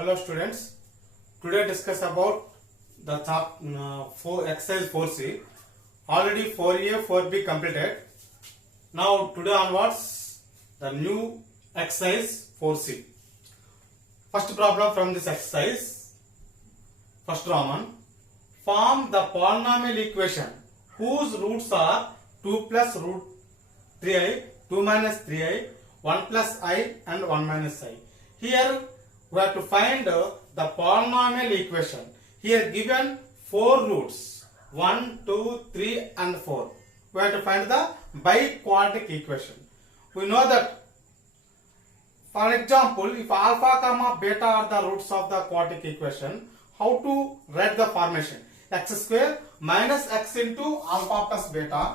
Hello students, today discuss about the exercise 4C. Already 4A, 4B completed. Now today onwards the new exercise 4C. First problem from this exercise. First Roman. Form the polynomial equation whose roots are 2 plus root 3i, 2 minus 3i, 1 plus I and 1 minus I. Here we have to find the polynomial equation. Here given 4 roots 1, 2, 3 and 4. We have to find the biquadratic equation. We know that, for example, if alpha comma beta are the roots of the quadratic equation, how to write the formation? X square minus x into alpha plus beta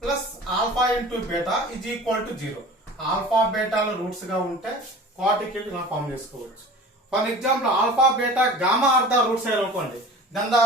plus alpha into beta is equal to 0. Alpha beta roots ga unte quadratic la form chesukovachu. For example, alpha beta gamma are the roots anukondi, then the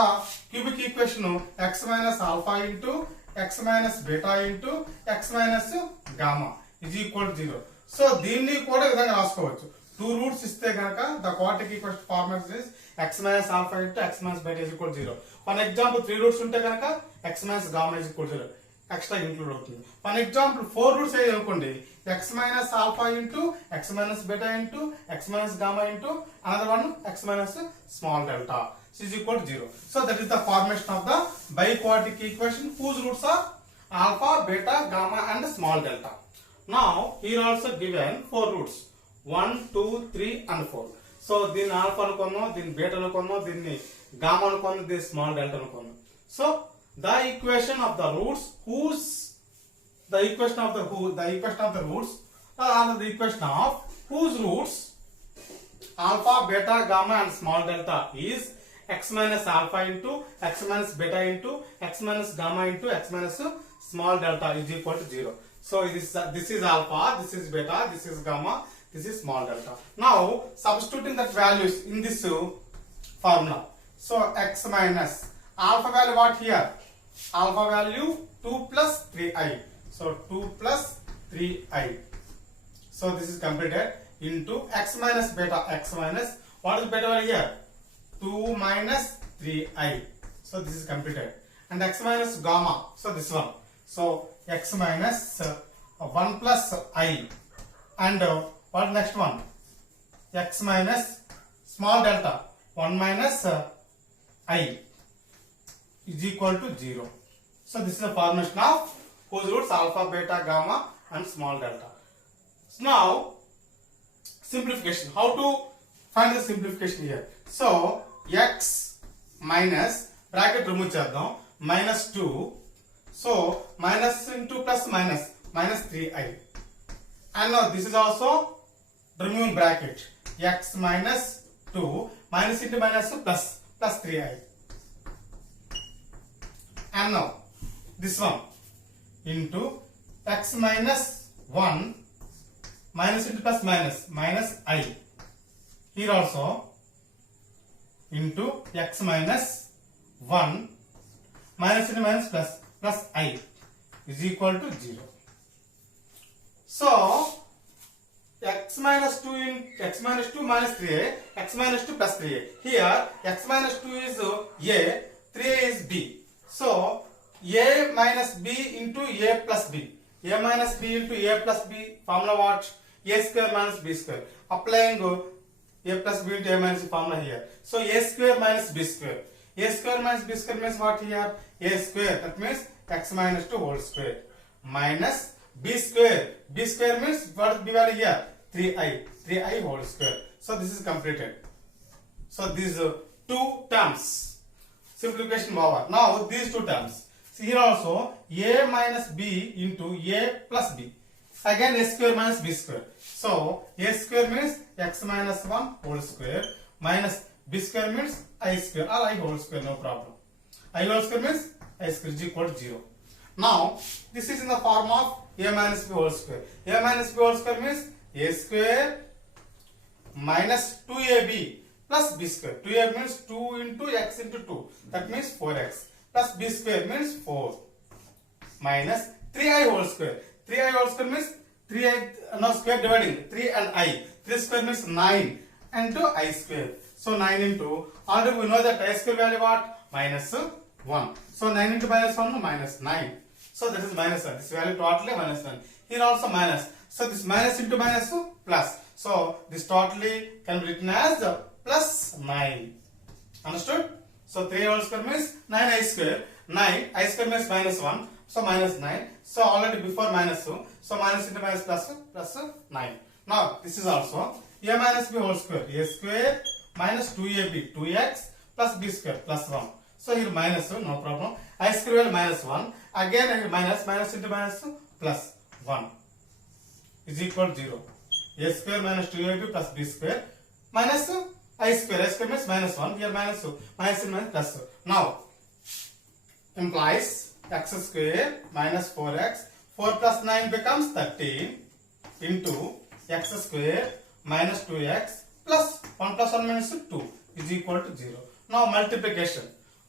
cubic equation x minus alpha into x minus beta into x minus gamma is equal to 0. So దీన్ని కూడా ఈ విధంగా రాసుకోవచ్చు. 2 roots ఇస్తే గనక the quadratic equation formation is x minus alpha into x minus beta is equal to 0. For example, 3 roots ఉంటే గనక x minus gamma is equal to 0. Extra include అవుతుంది. For example, 4 roots అయ్యి అనుకోండి, x minus alpha into x minus beta into x minus gamma into another one x minus small delta is equal to 0. So that is the formation of the biquadratic equation whose roots are alpha, beta, gamma and small delta. Now here also given 4 roots 1, 2, 3 and 4. So దీన్ని alpha అనుకున్నాం, దీన్ని beta అనుకున్నాం, దీన్ని gamma అనుకున్నాం, దీన్ని small delta అనుకున్నాం. So the equation of the roots whose the equation of the roots or the equation of whose roots alpha, beta, gamma and small delta is x minus alpha into x minus beta into x minus gamma into x minus small delta is equal to 0. So this is alpha, this is beta, this is gamma, this is small delta. Now substituting that values in this formula. So x minus alpha value what here? Alpha value 2 plus 3i. So 2 plus 3i. So this is completed into x minus beta. X minus what is beta value here? 2 minus 3i. So this is completed. And x minus gamma. So this one. So x minus 1 plus I. And what next one? X minus small delta 1 minus I is equal to 0. So this is the formation of whose roots alpha, beta, gamma and small delta. So now simplification. How to find the simplification here? So x minus bracket remove chedam minus 2. So minus into plus minus 3i. And now this is also removing bracket. X minus 2 minus into minus plus 3i. And now this one into x minus 1 minus into plus minus I. Here also into x minus 1 minus into minus plus I is equal to 0. So x minus 2 in x minus 2 minus 3a, x minus 2 plus 3a. Here x minus 2 is a, 3a is b. So a minus b into a plus b. A minus b into a plus b formula what? A square minus b square. Applying a plus b into a minus b formula here. So a square minus b square. A square minus b square means what here? A square. That means x minus 2 whole square minus b square. B square means what is b value here? 3i whole square. So this is completed. So these 2 terms. Simplification over. Now these 2 terms. See here also a minus b into a plus b. Again a square minus b square. So a square means x minus 1 whole square minus b square means I square or I whole square, no problem. I whole square means I square is equal to 0. Now this is in the form of a minus b whole square. A minus b whole square means a square minus 2ab plus b square. 2ab means 2 into x into 2. That means 4x. Plus b square means 4 minus 3i whole square. 3i whole square means 3 now square dividing 3 and I. 3 square means 9 into I square. So 9 into, already we know that I square value what? Minus 1. So 9 into minus 1 minus 9. So this is minus 1. This value totally minus 1. Here also minus. So this minus into minus plus. So this totally can be written as plus 9. Understood? So 3 whole square means 9 I square. 9 I square means minus 1. So minus 9. So already before minus 2. So minus into minus plus 9. Now this is also a minus b whole square. A square minus 2ab 2x plus b square plus 1. So here minus, no problem. I square value minus 1. Again minus into minus plus 1 is equal to 0. A square minus 2ab plus b square minus I square. I square means minus 1. Here minus 2. Minus and minus plus 2. Now implies x square minus 4x. 4 plus 9 becomes 13 into x square minus 2x plus 1 plus 1 minus 2 is equal to 0. Now multiplication.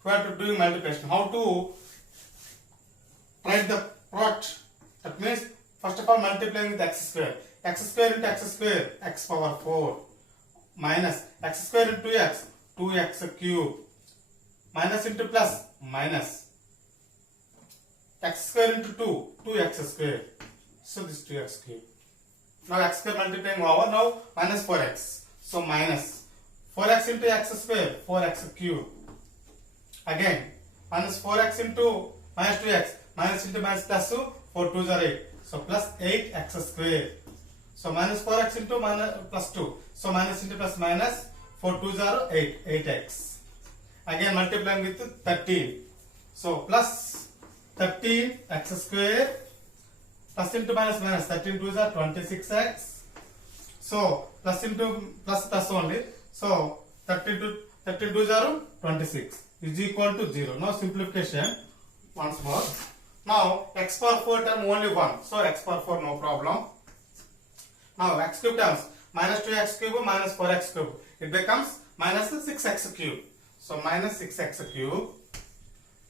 We have to do multiplication. How to write the product? That means first of all multiplying with x square. X square into x square, x power 4 minus x square into x, 2x cube minus into plus minus x square into 2, 2x square. So this 2x cube. Now x square multiplying over, now minus 4x. So minus 4x into x square, 4x cube. Again minus 4x into minus 2x, minus into minus plus 2, 4 2s are 8. So plus 8x square. So minus 4x into minus plus 2. So minus into plus minus, 4 2s are 8, 8x. Again multiplying with 13. So plus 13x square plus into minus minus, 13 2s are 26x. So plus into plus only. So 13 2s are 26 is equal to 0. Now simplification once more. Now x power 4 term only 1. So x power 4 no problem. Now x cube terms minus 2x cube minus 4x cube. It becomes minus 6x cube. So minus 6x cube.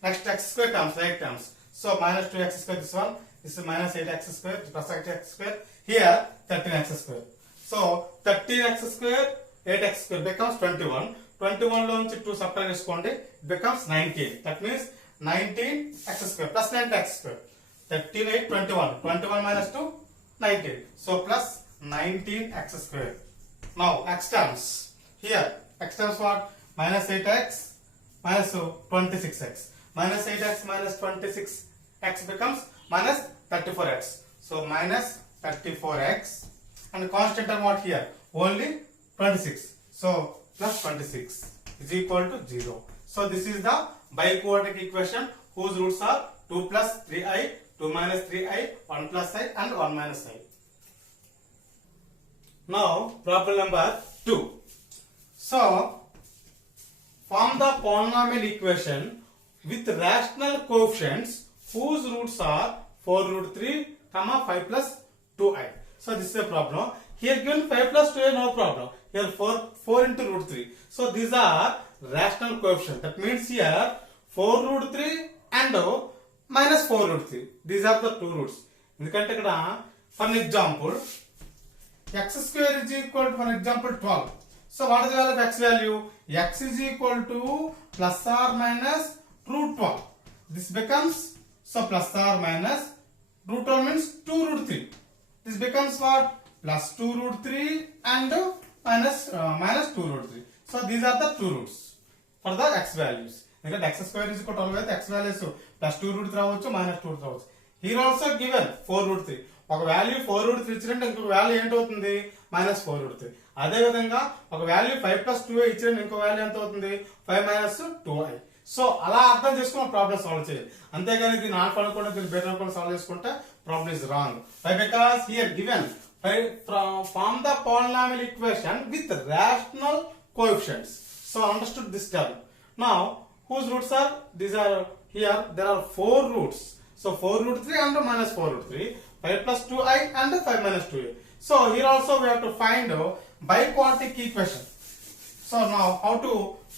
Next x square terms, 8 terms. So minus 2x square this one. This is minus 8x square plus 8x square. Here 13x square. So 13x square 8x square becomes 21. 21 లో నుంచి 2 subtract చేసుకోండి. It becomes 19. That means 19x square plus 9x square. 13 8 21. 21 minus 2 19. So plus 19x square. Now x terms. Here x terms what? Minus 8x minus 26x. Minus 8x minus 26x becomes minus 34x. So minus 34x. And constant term what here? Only 26. So plus 26 is equal to 0. So this is the biquadratic equation whose roots are 2 plus 3i, 2 minus 3i, 1 plus I and 1 minus I. Now problem number 2. So form the polynomial equation with rational coefficients whose roots are 4 root 3, 5 plus 2i. So this is a problem. Here given 5 plus 2i, no problem. Here 4 into root 3. So these are rational coefficients. That means here 4 root 3 and minus 4 root 3. These are the two roots. ఎందుకంటే ఇక్కడ for an example x square is equal to, for example, 12. So what is the value of x value? X is equal to plus or minus root 12. This becomes, so plus or minus root 12 means 2 root 3. This becomes what? Plus 2 root 3 and minus 2 root 3. So these are the two roots for the x values. Because x square is equal to 12 అయితే x values plus 2 root 3 రావచ్చు minus 2 root రావచ్చు. Here also given 4 root 3. ఒక value 4 root 3 ఇచ్చినట్టు ఇంకొక value ఏంటవుతుంది? Minus 4 root 3. అదే విధంగా ఒక value 5 plus 2i ఇచ్చినట్టు ఇంకో వాల్యూ ఎంత అవుతుంది? 5 minus 2i. సో అలా అర్థం చేసుకుని ప్రాబ్లమ్ సాల్వ్ చేయాలి. అంతేగాని దీన్ని ఆల్ఫా అనుకోవడం దీన్ని బీటా అనుకోవడం సాల్వ్ చేసుకుంటే problem is wrong. Why? Because here given form the polynomial equation with rational coefficients. So understood this term. Now whose roots are? These are here there are 4 roots. So 4 root 3 and minus 4 root 3. 5 plus 2i and 5 minus 2i. So here also we have to find biquadratic equation. So now how to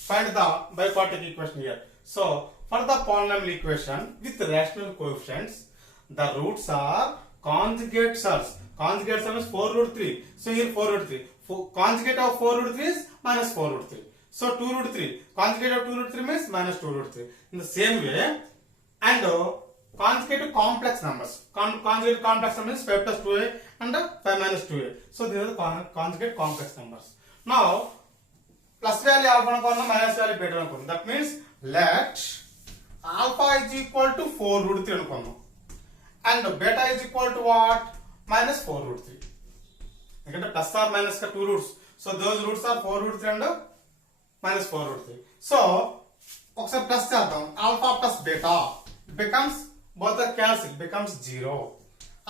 find the biquadratic equation here? So for the polynomial equation with rational coefficients, the roots are conjugate cells. Conjugate sum is 4 root 3. So here 4 root 3. Conjugate of 4 root 3 is minus 4 root 3. So 2 root 3. Conjugate of 2 root 3 means minus 2 root 3. In the same way, and conjugate complex numbers. Conjugate complex numbers is 5 plus 2a and 5 minus 2a. So these are the conjugate complex numbers. Now, plus value alpha minus value beta. That means let alpha is equal to 4 root 3 and beta is equal to what? Minus 4 root 3. Again, plus or minus 2 roots. So those roots are 4 root 3 and minus 4 root 3. So, ఒకసారి plus చేద్దాం. Alpha plus beta becomes both are cancelled, becomes 0.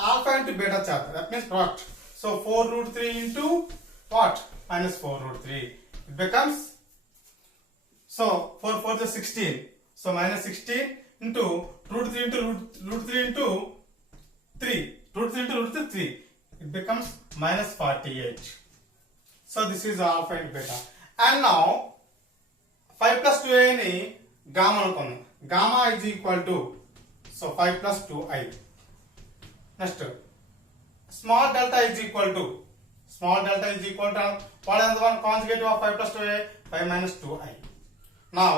Alpha into beta చేద్దాం. That means what? So 4 root 3 into what? Minus 4 root 3. It becomes, so 4 4 is 16. So minus 16 into root 3 into root 3 into 3. Root 3 into root 3. It becomes minus 48. So this is alpha and beta. And now 5 plus 2a ni gamma అనుకుందాం. Gamma is equal to, so 5 plus 2i. Next, small delta is equal to what is the one conjugate of 5 plus 2a? 5 minus 2i. Now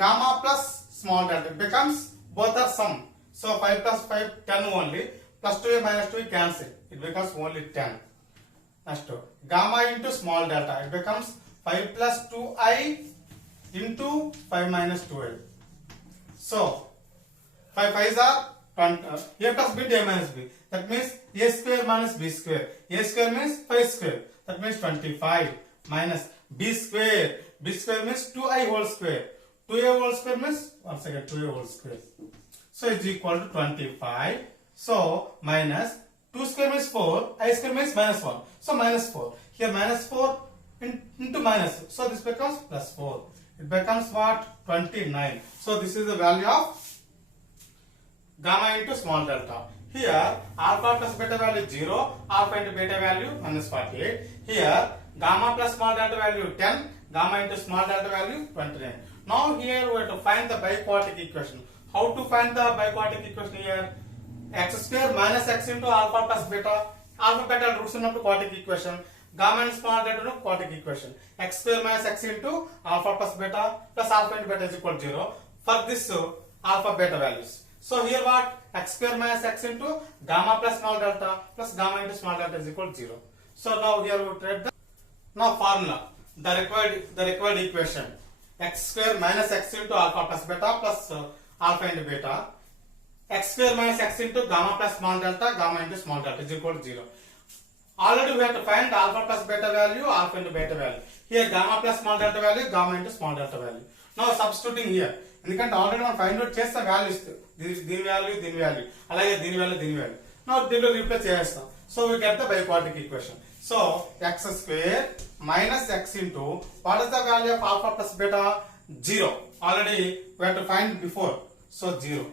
gamma plus small delta becomes both are sum. So 5 plus 5 10 only, plus 2a minus 2 cancel. It becomes only 10. Next, gamma into small delta, it becomes 5 plus 2i into 5 minus 2i. So 5 5s are 20, a plus b into a minus b. That means a square minus b square. A square means 5 square. That means 25 minus b square. B square means 2i whole square. 2a whole square means, once again, 2a whole square. So it's equal to 25. So minus 2 square means 4. I square means minus 1. So minus 4. Here minus 4 into minus. So this becomes plus 4. It becomes what? 29. So this is the value of gamma into small delta. Here alpha plus beta value 0, alpha into beta value minus 48. Here gamma plus small delta value 10, gamma into small delta value 29. Now here we have to find the biquadratic equation. How to find the biquadratic equation here? X square minus x into alpha plus beta. Alpha beta roots ఉన్నప్పుడు quadratic equation. Gamma and small delta quadratic equation. X square minus x into alpha plus beta plus alpha into beta is equal to 0. For this alpha beta values. So here what? X square minus x into gamma plus small delta plus gamma into small delta is equal to 0. So now here we write the now formula. The required equation. X square minus x into alpha plus beta plus alpha into beta. X square minus x into gamma plus small delta, gamma into small delta is equal to 0. Already we have to find alpha plus beta value, alpha into beta value. Here gamma plus small delta value, gamma into small delta value. Now substituting here. ఎందుకంటే already మనం find out చేస్తాం values, దీని value అలాగే దీని value. Now దీనిలో replace చేస్తాం. So we get the biquadratic equation. So x square minus x into what is the value of alpha plus beta? 0. Already we have to find before. So 0.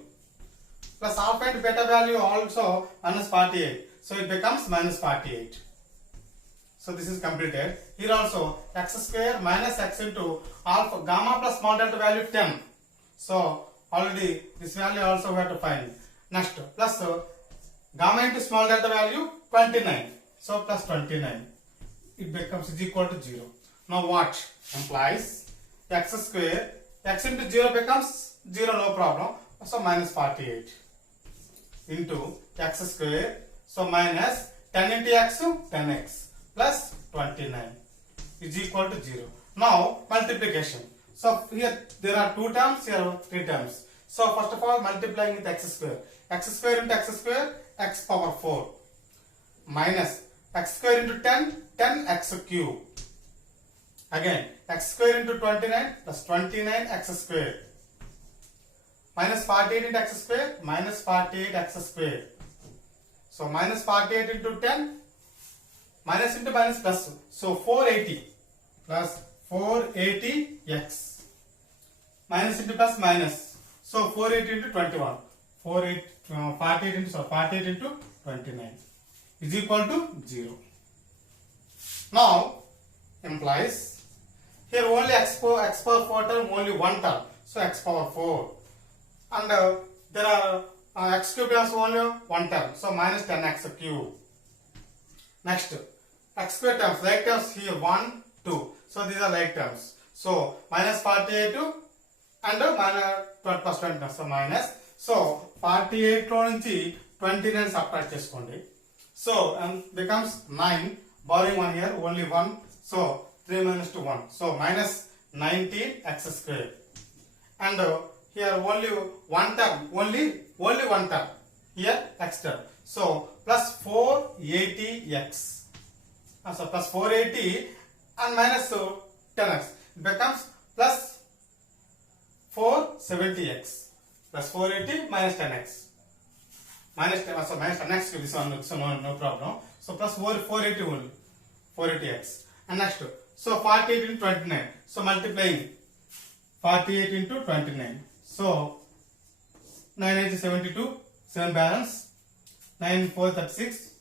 Plus alpha and beta value also minus 48. So it becomes minus 48. So this is completed. Here also x square minus x into alpha gamma plus small delta value 10. So already this value also we have to find. Next plus gamma into small delta value 29. So plus 29. It becomes is equal to 0. Now what implies x square, x into 0 becomes 0, no problem. So minus 48 into x square. So minus 10 into x, 10x plus 29 is equal to 0. Now multiplication. So here there are 2 terms, here are 3 terms. So first of all multiplying with x square. X square into x square, x power 4 minus x square into 10, 10x cube. Again x square into 29 plus 29x square minus 48 into x square, minus 48x square. So minus 48 into 10, minus into minus plus. So 480 plus 480x. Minus into plus minus. So 480 into 21. 48 into 29 is equal to 0. Now implies here only x power 4 term, only one term. So x power 4. And there are x cube has only one term, so minus 10x cube. Next, x square terms, like terms here 1, 2. So these are like terms. So minus 48 and minus 12 plus 20. So minus. So 48 లో నుంచి 29 subtract చేసుకోండి. So becomes 9. Borrowing 1 here, only 1. So 3 minus 2, 1. So minus 19x square. And here only one term, only one term. Here x term. So plus 480x. So plus 480 and minus 10x. It becomes plus 470x. Plus 480 minus 10x. Minus 10, so minus 10x, this one, so no problem. So plus 480 only. 480x. And next, so 48 into 29. So multiplying 48 into 29. So 9 is 72, 7 balance, 9 4 36,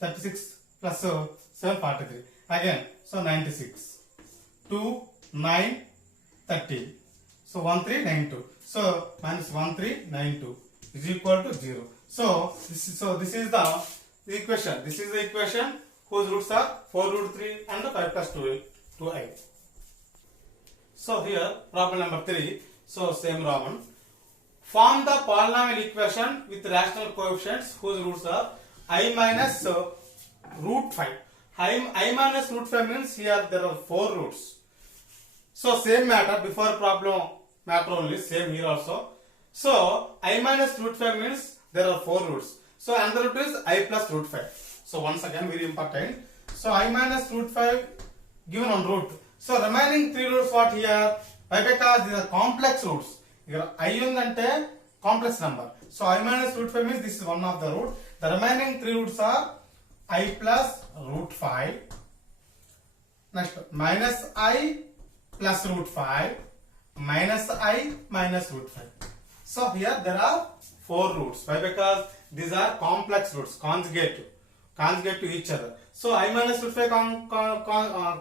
36 plus 7 43. Again, so 96. 2 9 13. So 1392. So minus 1392 is equal to 0. So this is the equation. This is the equation whose roots are 4 root 3 and 5 plus 2i. So here problem number 3. So same Roman. Form the polynomial equation with rational coefficients whose roots are I minus root 5. I minus root 5 means here there are 4 roots. So same matter, before problem matter only, same here also. So I minus root 5 means there are 4 roots. So another root is I plus root 5. So once again very important. So I minus root 5 given on root. So remaining 3 roots what here? Why? Because these are complex roots. Here I ante complex number. So I minus root 5 means this is one of the root. The remaining 3 roots are I plus root 5. Next minus I plus root 5 minus I minus root 5. So here there are 4 roots. Why? Because these are complex roots, conjugate to each other. So I minus root 5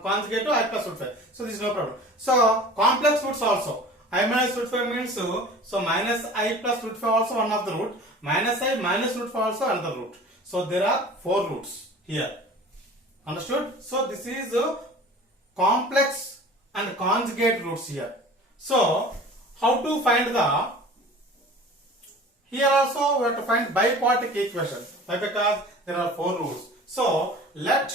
conjugate to I plus root 5. So this is no problem. So complex roots also. I minus root 5 means so minus I plus root 5 also one of the root. Minus I minus root 5 also another root. So there are 4 roots here. Understood? So this is complex and conjugate roots here. So how to find the, here also we have to find biquadratic equation. Why? Because there are 4 roots. So let,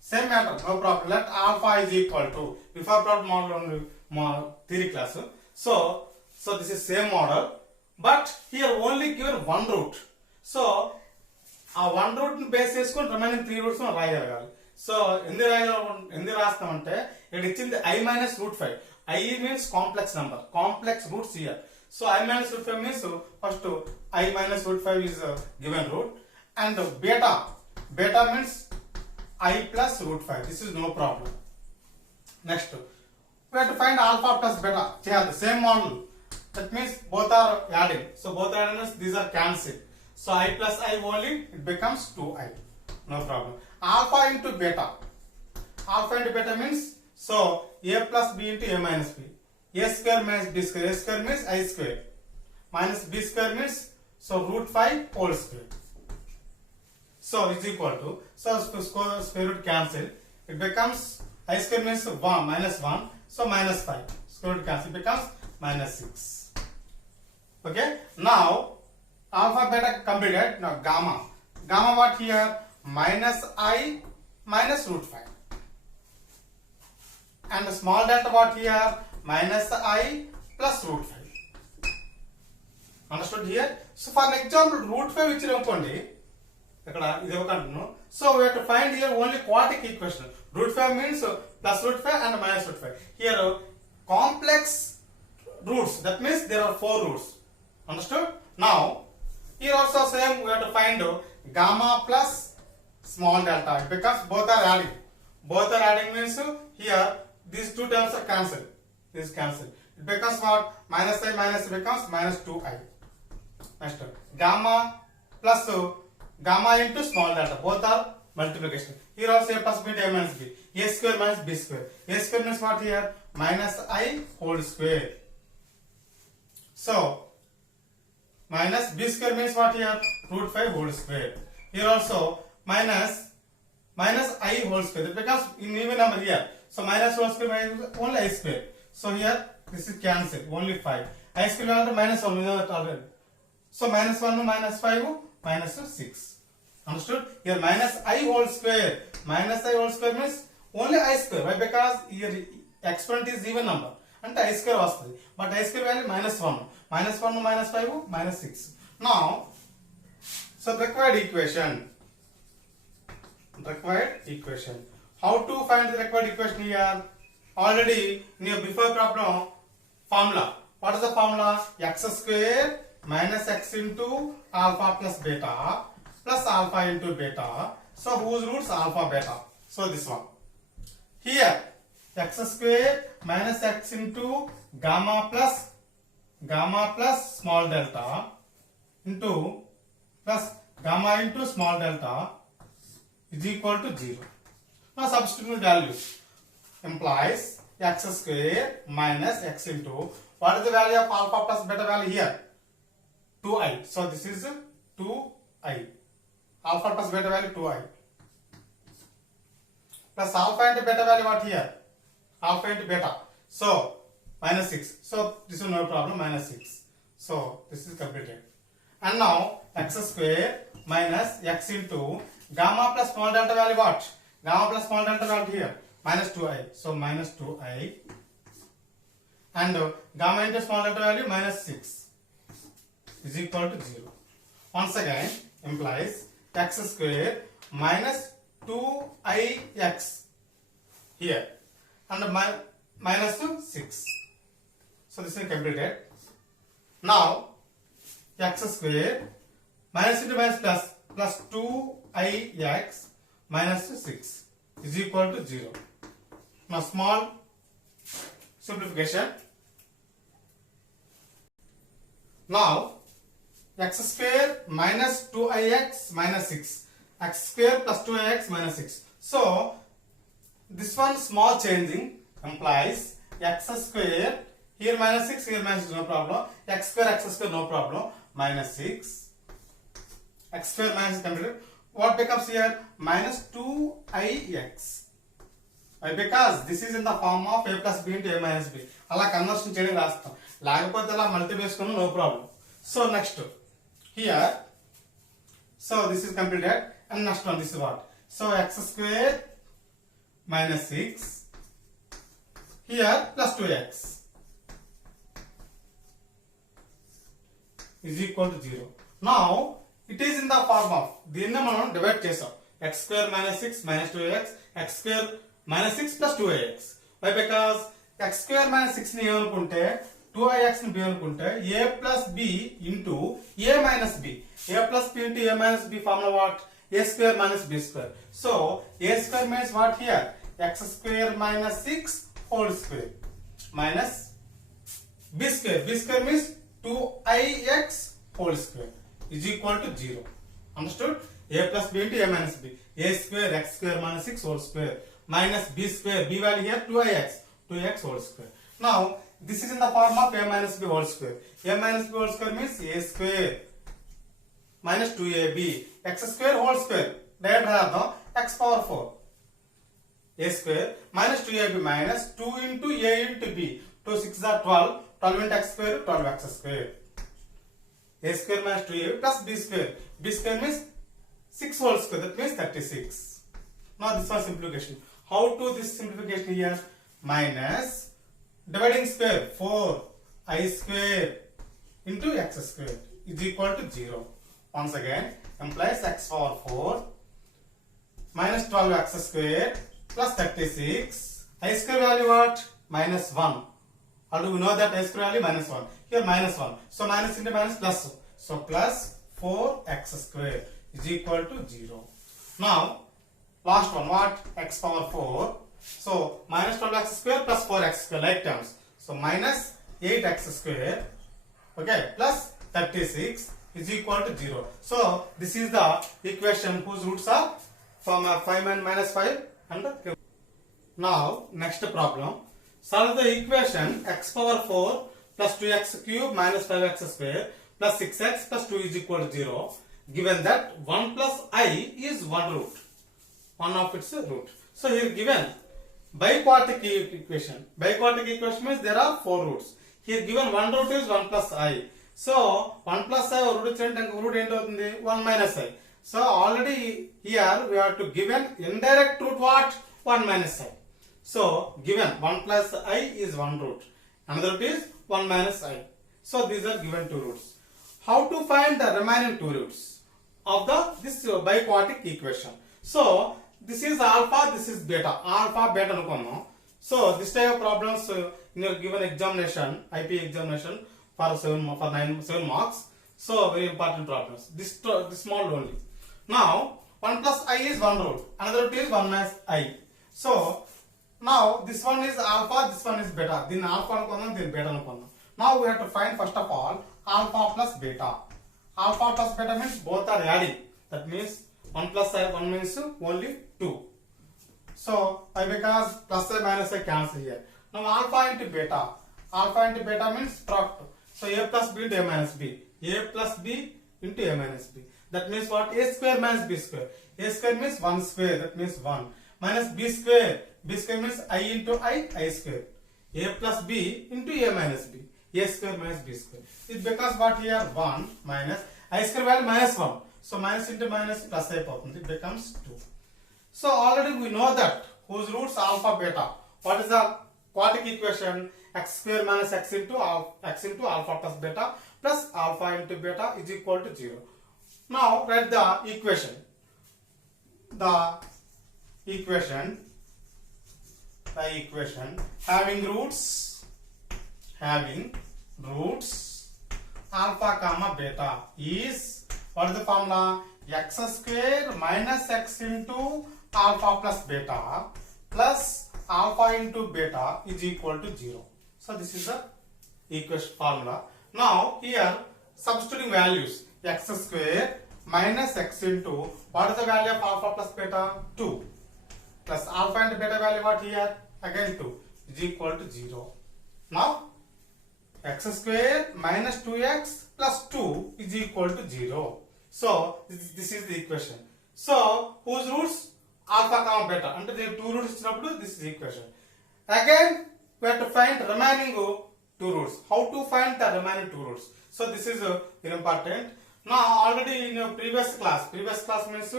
same matter, no problem, let alpha is equal to, before problem model theory class. So this is same model, but here only given one root. So ఆ one root ని base చేసుకొని remaining 3 roots మనం రాయగలగాలి. So ఎందుకు రాస్తామంటే ఇక్కడ ఇచ్చింది I minus root 5. I means complex number, complex roots here. So I minus root 5 means first I minus root 5 is given root, and beta means I plus root 5. This is no problem. Next we have to find alpha plus beta. The same model. That means both are adding. So both are adding, these are cancelled. So I plus I only, it becomes 2i. No problem. Alpha into beta. Alpha into beta means so a plus b into a minus b. A square minus b square. A square means I square. Minus b square means so root 5 whole square. So it's equal to, so square root cancel. It becomes I square means 1 minus 1. So minus 5. Square root cancel becomes minus 6. Okay. Now alpha beta completed. Now gamma what here? Minus I minus root 5. And the small delta what here? Minus I plus root 5. Understood here? So for an example root 5 which is అనుకోండి ఇక్కడ ఇది ఒకటి. So we have to find here only quadratic equation. Root 5 means plus root 5 and minus root 5. Here complex roots, that means there are 4 roots. Understood? Now here also same, we have to find gamma plus small delta, because both are adding. Both are adding means here these two terms are cancelled. This is cancelled. It becomes what? Minus I minus becomes minus 2i. Next gamma plus gamma into small delta. Both are multiplication. Here also a plus b into a minus b. A square minus b square. A square means what here? Minus I whole square. So minus b square means what here? Root 5 whole square. Here also minus I whole square because in even number here. So minus whole square minus only I square. So here this is cancelled, only 5. I square under minus 1, we know that already. So minus 1 minus 5 minus 6. Understood? Here minus I whole square. Minus I whole square means only I square. Why? Because here exponent is even number. And I square vastadi. But I square value minus 1. Minus 1 minus 5 minus 6. Now, so required equation. How to find the required equation here? Already in your before problem formula. What is the formula? X square minus x into alpha plus beta plus alpha into beta. So whose roots? Alpha beta. So this one. Here x square minus x into gamma plus small delta into plus gamma into small delta is equal to 0. Now substitute values implies x square minus x into what is the value of alpha plus beta value here? 2i. So this is 2i. Alpha plus beta value 2i. Plus alpha into beta value what here? Alpha into beta. So minus 6. So this is no problem, minus 6. So this is completed. And now x square minus x into gamma plus small delta value what? Gamma plus small delta value here. Minus 2i. So minus 2i. And gamma into small delta value minus 6 is equal to 0. Once again implies x square minus 2ix here and minus 6. So this is completed. Now x square minus into minus plus 2ix minus 6 is equal to 0. Now small simplification. Now x square minus 2ix minus 6. X square plus 2ix minus 6. So this one small changing implies x square here minus 6, here minus 6, no problem. X square no problem. Minus 6. X square minus completed. What becomes here? Minus 2ix. Why? Because this is in the form of a plus b into a minus b. అలా conversion చేయడం రాస్తాం. లేకపోతే అలా multi వేసుకున్నా no problem. So next here. So this is completed. And next one, this is what? So x square minus 6 here plus 2x is equal to 0. Now it is in the form of దీన్ని మనం divide చేసాం. x square minus 6 minus 2x, x square minus 6 plus 2ax. Why? Because x square minus 6 ని ఏమనుకుంటే 2ix ని b అనుకుంటే a plus b into a minus b. a plus b into a minus b formula what? A square minus b square. So a square means what here? X square minus 6 whole square minus b square. B square means 2ix whole square is equal to 0. Understood? A plus b into a minus b. A square x square minus 6 whole square minus b square. B value here 2ix whole square. Now this is in the form of a minus b whole square. A minus b whole square means a square minus 2ab. X square whole square. Direct రాద్దాం x power 4. A square minus 2ab minus 2 into a into b. 2 6 are 12. 12 into x square 12x square. A square minus 2ab plus b square. B square means 6 whole square. That means 36. Now this was simplification. How to this simplification here? Minus dividing square 4 I square into x square is equal to 0. Once again implies x power 4 minus 12x square plus 36. I square value what? Minus 1. How do we know that I square value? Minus 1. Here minus 1. So minus into minus plus. So plus 4x square is equal to 0. Now last one what? X power 4. So minus 12x square plus 4x square like terms. So minus 8x square, okay, plus 36 is equal to 0. So this is the equation whose roots are from 5 and minus 5 and now next problem. Solve the equation x power 4 plus 2x cube minus 5x square plus 6x plus 2 is equal to 0, given that 1 plus I is one root, one of its root. So here given biquadratic equation. Biquadratic equation means there are four roots. Here given one root is 1 plus I. So 1 plus I root root 1 minus I. So already here we have to given indirect root what? 1 minus I. So given 1 plus I is one root. Another root is 1 minus I. So these are given two roots. How to find the remaining two roots of this biquadratic equation? So this is alpha, this is beta. Alpha, beta no. So this type of problems in your given examination, IP examination for 7 marks. So very important problems. This small only. Now 1 plus I is one root. Another root is 1 minus I. So now this one is alpha, this one is beta. Then alpha no, then beta no. Now we have to find first of all alpha plus beta. Alpha plus beta means both are adding. That means 1 plus I, 1 means only 2. So because plus I minus I cancel here. Now alpha into beta. Alpha into beta means product. So a plus b into a minus b. A plus b into a minus b. That means what? A square minus b square. A square means 1 square. That means 1. Minus b square. B square means I into I square. A plus b into a minus b. A square minus b square. It's because what here? 1 minus I square value minus 1. So minus into minus plus I it becomes 2. So already we know that whose roots alpha beta. What is the quadratic equation? X square minus x into alpha plus beta plus alpha into beta is equal to 0. Now write the equation. The equation having roots alpha comma beta is, what is the formula? X square minus x into alpha plus beta plus alpha into beta is equal to 0. So this is the equation formula. Now here substituting values, x square minus x into, what is the value of alpha plus beta? 2 plus alpha and beta value what here? Again 2 is equal to 0. Now x square minus 2x plus 2 is equal to 0. So this is the equation. So whose roots? Alpha comma beta. Under the two roots, this is the equation. Again we have to find remaining two roots. How to find the remaining two roots? So this is very important. Now already in your previous class means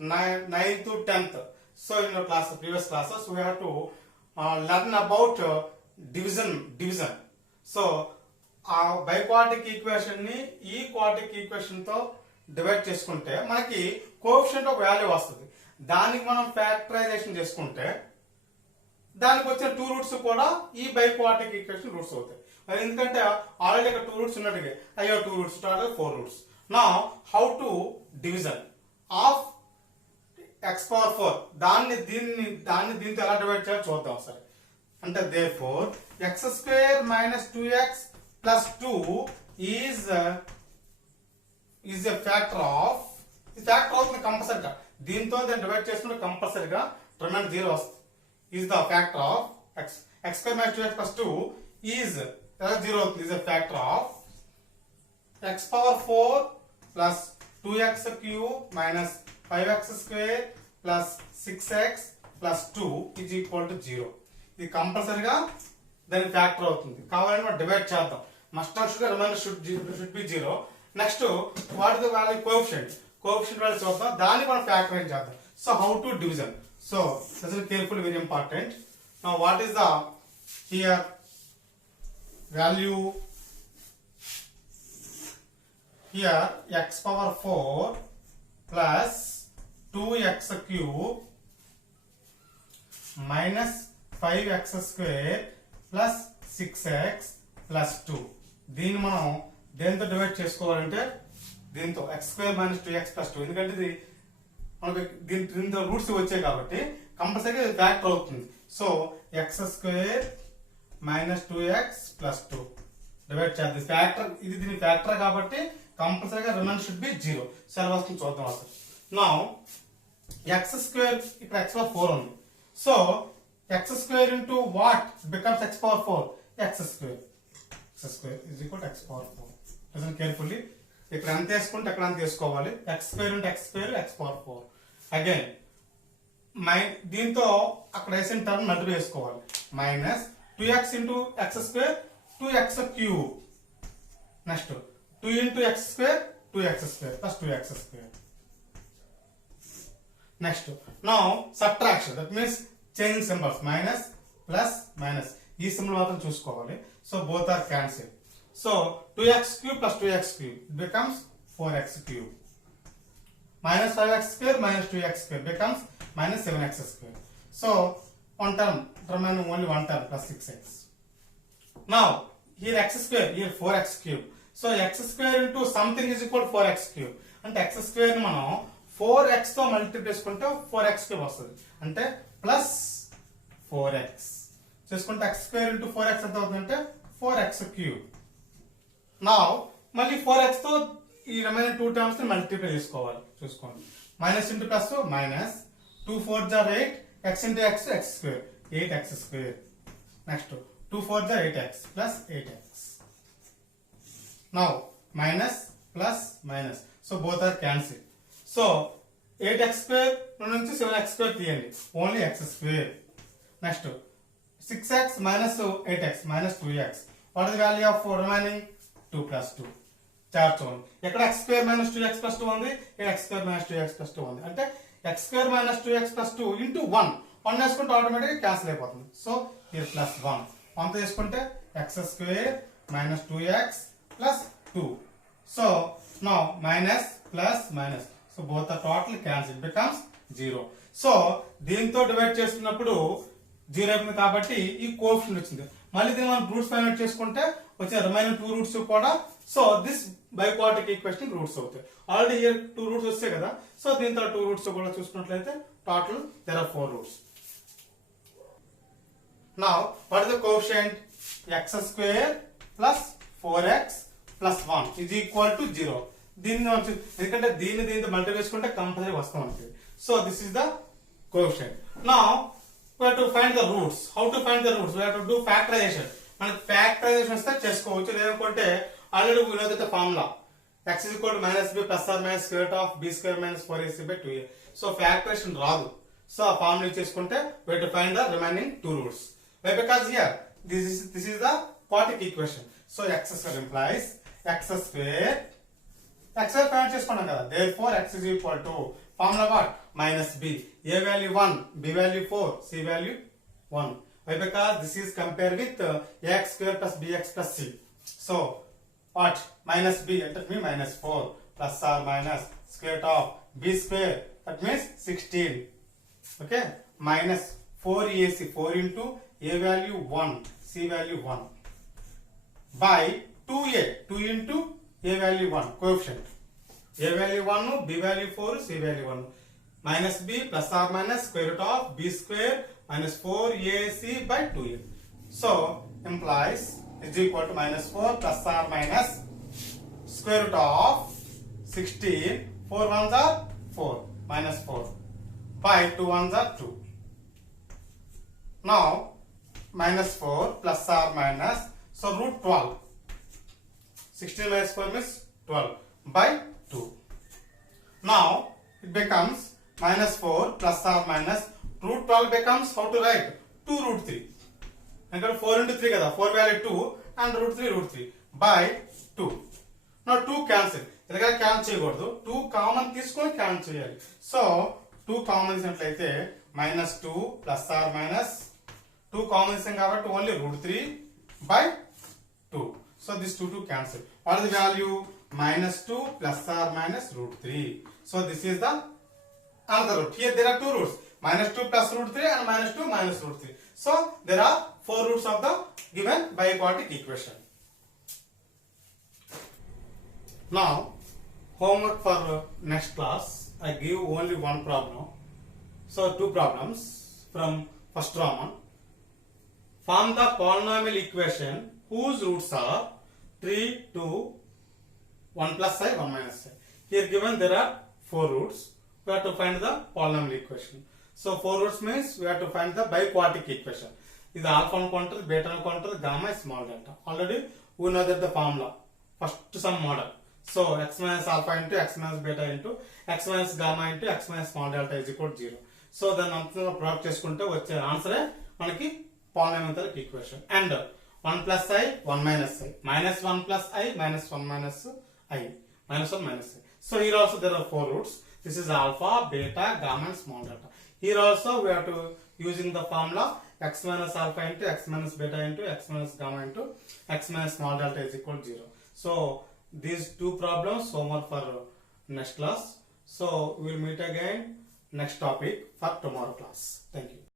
9th to 10th. So in your previous classes we have to learn about division. So biquadratic equation ni ee quadratic equation to divide చేసుకుంటే మనకి coefficient of value వస్తుంది. దానికి మనం factorisation చేసుకుంటే దానికి వచ్చే two roots కూడా ఈ బైక్వాడ్రిక్ ఈక్వేషన్ రూట్స్ అవుతాయి. మరి ఎందుకంటే ఆల్రెడీ ఇక్కడ టూ రూట్స్ ఉన్నట్టుగా అయ్యో two roots total 4 roots. Now how to division of x power 4 దాన్ని దీంతో ఎలా డివైడ్ చేయాలో చూద్దాం ఒకసారి. అంటే therefore x square minus 2x plus 2 is a factor of, ఈ ఫ్యాక్టర్ అవుతుంది కంపల్సరీగా. దీంతో దాన్ని డివైడ్ చేసుకుంటే కంపల్సరీగా రిమైండర్ 0 వస్తుంది. is the factor of x square minus 2x plus 2 is 0 అవుతుంది. is a factor of x power 4 plus 2x cube minus 5x square plus 6x plus 2 is equal to 0. ఇది కంపల్సరీగా దాని ఫ్యాక్టర్ అవుతుంది. కావాలంటే మనం డివైడ్ చేద్దాం. Must and should reminder should be 0. Next what is the value coefficient value చూద్దాం. దాన్ని మనం ఫ్యాక్టరైజ్ చేద్దాం. So how to division? So listen carefully, very important. Now what is the here value? Here x power 4 plus 2x cube minus 5x square plus 6x plus 2. దీన్ని మనం దేంతో divide చేసుకోవాలంటే దీంతో x square minus 2x plus 2. ఎందుకంటే ఇది మనకి దీంతో roots వచ్చాయి కాబట్టి కంపల్సరీగా ఫ్యాక్టర్ అవుతుంది. So X square minus 2x plus 2 divide చేద్దాం. ఫ్యాక్టర్ ఇది దీని ఫ్యాక్టర్ కాబట్టి కంపల్సరీగా రిమైండర్ షుడ్ బి 0. సో ఎలా వస్తుంది చూద్దాం అసలు. నౌ ఎక్స్ స్క్వేర్ ఇక్కడ x పవర్ 4 ఉంది. So X square into what becomes x power 4 X square is equal to x power 4 listen carefully. ఇక్కడ ఎంత వేసుకుంటే అక్కడ అంత వేసుకోవాలి. X square into X square X power 4 again దీంతో అక్కడ వేసిన టర్మ్ మల్టిప్లై చేసుకోవాలి. Minus 2x into X square 2x cube. Next 2 into X square 2x square plus 2x square. Next now subtraction, that means changing symbols. Minus plus minus ఈ symbol మాత్రం చూసుకోవాలి. So both are cancel. So 2x cube plus 2x cube becomes 4x cube. Minus 5x square minus 2x square becomes minus 7x square. So one term remaining only one term plus 6x. Now here x square, here 4x cube. So x square into something is equal to 4x cube. And x square మనం 4x తో multiply చేసుకుంటే 4x cube వస్తుంది. అంటే plus 4x చేసుకుంటే x square into 4x ఎంత అవుతుందంటే 4x cube. Now మళ్ళీ 4x తో ఈ రిమైనింగ్ 2 టర్మ్స్ ని మల్టిప్లై చేసుకోవాలి. చూసుకోండి. మైనస్ ఇంటూ ప్లస్ మైనస్ 2 4 జార్ 8 x into x x square 8x square. Next 2 4 జార్ 8x plus 8x. Now minus plus minus so both are cancel. So 8x square నుంచి 7x square తీయండి. Only x square. Next 6x minus 8x minus 2x. What is the value of remaining? 2 plus 2. Chart చూడండి. ఎక్కడ x square minus 2x plus 2 ఉంది, ఇక్కడ x square minus 2x plus 2 ఉంది. అంటే x square minus 2x plus 2 into 1 1 వేసుకుంటే ఆటోమేటిక్గా cancel అయిపోతుంది. So here plus 1 1 తీసుకుంటే x square minus 2x plus 2. So now minus plus minus so both the total cancel becomes 0. So దీంతో divide చేస్తున్నప్పుడు 0 అయిపోయింది కాబట్టి ఈ కోఎఫిషియంట్ వచ్చింది. మళ్ళీ దీన్ని మనం రూట్స్ ఫైండ్ అవుట్ చేసుకుంటే వచ్చిన రిమైనింగ్ 2 రూట్స్ కూడా so this biquadratic equation roots అవుతాయి. ఆల్రెడీ హియర్ 2 రూట్స్ వస్తాయి కదా. సో దీంతో 2 రూట్స్ కూడా చూసుకున్నట్లయితే total there are 4 roots. Now what is the coefficient? x square plus 4x plus 1 is equal to 0. దీన్ని ఎందుకంటే దీంతో మల్టిప్లై చేసుకుంటే కంపల్సరీ వస్తూ ఉంటుంది. So this is the coefficient. Now we have to find the roots. How to find the roots? We have to do factorization. మనకి factorisation వస్తే చేసుకోవచ్చు. లేదంటే already we know that the formula x is equal to minus b plus or minus square root of b square minus 4ac by 2a. So factorization రాదు. So ఆ formula చేసుకుంటే we have to find the remaining 2 roots. Why? Because here this is the quadratic equation. So x square implies x square find చేసుకున్నాం కదా. therefore x is equal to formula what? Minus b. A value 1, b value 4, c value 1. Why? Because this is compared with ax square plus bx plus c. So what? Minus b, that means minus 4 plus or minus square root of b square, that means 16. Okay? Minus 4ac, 4 into a value 1, c value 1 by 2a, 2 into a value 1 coefficient. A value 1, b value 4, c value 1. Minus b plus or minus square root of b square minus 4ac by 2a. So implies is equal to minus 4 plus or minus square root of 16. 4 ones are 4 minus 4 by 2 ones are 2. Now minus 4 plus or minus so root 12. 16 minus 4 means 12 by 2. Now it becomes minus 4 plus or minus root 12 becomes how to write? 2 root 3. And 4 into 3 kada 4 value 2 and root 3 by 2. Now 2 cancel. ఇలాగా cancel చేయకూడదు. 2 common తీసుకొని cancel చేయాలి. So 2 common తీసినట్లయితే minus 2 plus or minus 2 common తీసాం కాబట్టి only root 3 by 2. So this 2 cancel. What is the value? Minus 2 plus or minus root 3. So this is the another root. Here there are 2 roots. Minus 2 plus root 3 and minus 2 minus root 3. So there are 4 roots of the given biquadratic equation. Now homework for next class. I give only one problem. So 2 problems from first Roman. Form the polynomial equation whose roots are 3, 2, 1 plus i, 1 minus i. Here given there are 4 roots. We have to find the polynomial equation. So 4 roots means we have to find the biquadratic equation. This is alpha quantity, beta quantity, gamma is small delta. Already we know that the formula first sum model. So x minus alpha into x minus beta into x minus gamma into x minus small delta is equal to 0. So దాన్ని అంతా product చేసుకుంటే వచ్చే ఆన్సరే మనకి polynomial equation. And 1 plus I 1 minus I minus 1 plus I minus 1 minus I minus 1 minus I. So here also there are 4 roots. This is alpha, beta, gamma and small delta. Here also we have to using the formula x minus alpha into x minus beta into x minus gamma into x minus small delta is equal to 0. So these two problems homework for next class. So we will meet again next topic for tomorrow class. Thank you.